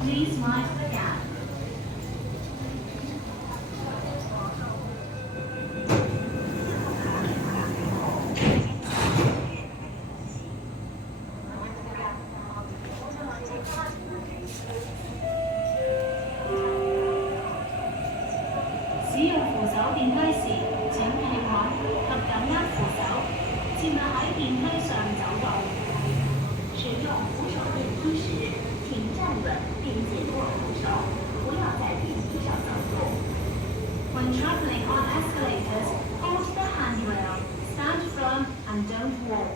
Please mind the gap. 使用扶手電梯時，請企穩及緊握扶手，切勿喺電梯上走動。使用扶手電梯時，請站穩並緊握扶手，不要在電梯上走動。When traveling on escalators, hold the handrail, stand firm and don't walk.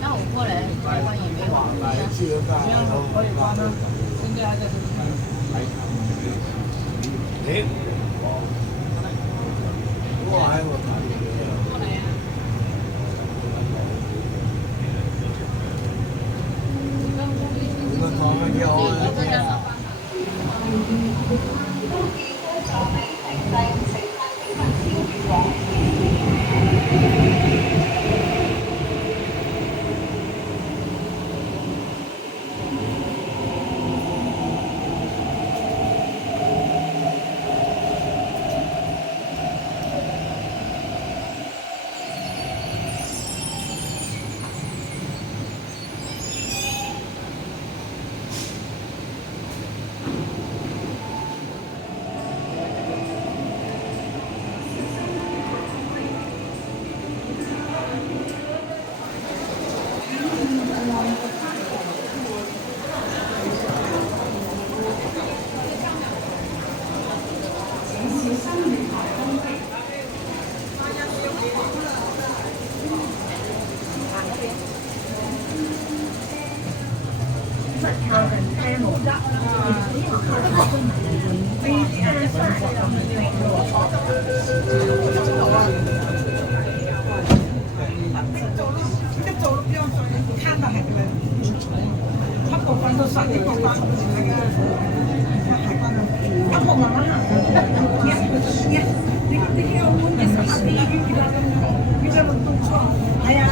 那我过来台湾也没有。这样可以关吗？现在还在。哎，我还我哪里？过来呀。你们他们要啊。部分都實啲部分係嘅，係關啊。咁我慢慢行啊，你要換嘅時候，你要運動錯，係啊。